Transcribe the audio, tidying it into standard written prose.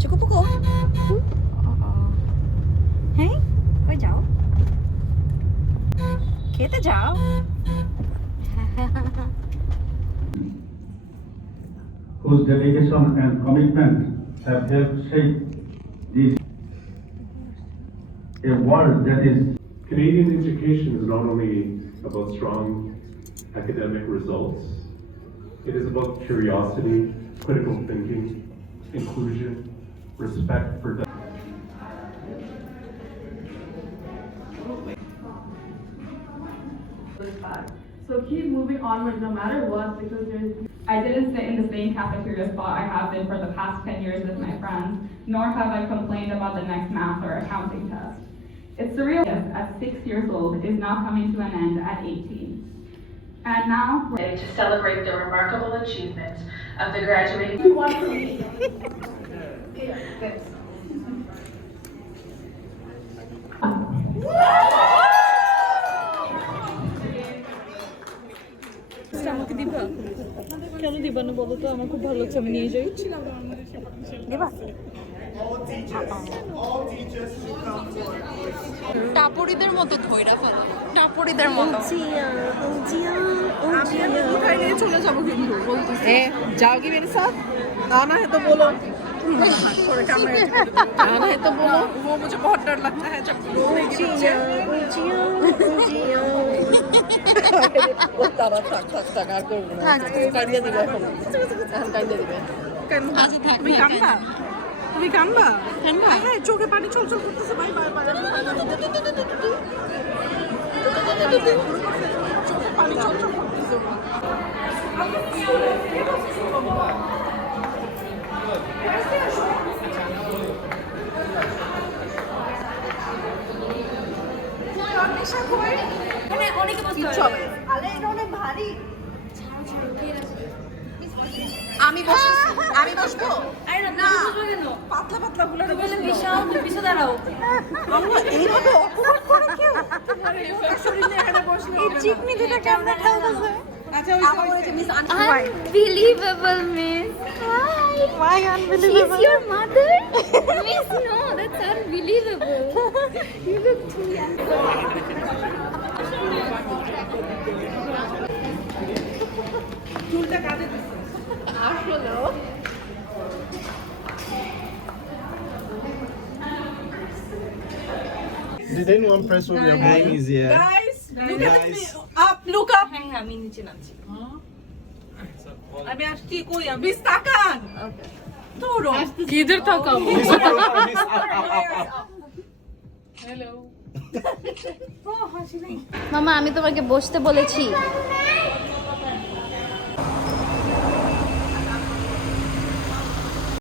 Cukup pukul. Hey, kau jauh? Kita jauh. Whose dedication and commitment have helped shape this a world that is Canadian education is not only about strong academic results, it is about curiosity, critical thinking, inclusion, respect for So keep moving onward no matter what, because I didn't sit in the same cafeteria spot I have been for the past 10 years with my friends, nor have I complained about the next math or accounting test. It's surreal at 6 years old is now coming to an end at 18. And now we're to celebrate the remarkable achievements of the graduating. আমাকে দিবা কেন দিবা না বলো তো আমার খুব ভালো লাগছে আমি নিয়ে যাই দিবা টাপুরিদের মতো ধইরা ফেলো টাপুরিদের মতো আমি কোথায় নিয়ে চলে যাবো কিন্তু বলতেছি जाओगी मेरे साथ आना है तो बोलो आना है तो बोलो वो मुझे बहुत डर लगता है जब रोएगी बच्चे তারা থাক থাক থাক আর করবো না কাটিয়ে দিবে এখন কাটিয়ে দিবে তুমি কান্দবা তুমি কান্দবা হ্যাঁ চোখে পানি চল চল করতেছে বাই বাই বাই চোখে পানি চল চল করতেছে আমি বসবো পাতলা পাতলা গুলো পিছনে দাঁড়াও আমরা এইভাবে অপমান করে কেউ শরীরে এখানে বসলে এই চিকনি দুটো কেমনে খেলতেছে আচ্ছা ওই যে miss Unbelievable, Miss. Hi. Why unbelievable? She's your mother? Miss, no, that's unbelievable. You look too young. চুলটা কাটে দিছে আসলো Didn't one press over your brain easier? guys look at me look up হ্যাঁ আমি নিচে নামছি আমি আসছি কই আমি তাকান তোরো কিধর তাকাও মামা আমি তোমাকে বসতে বলেছি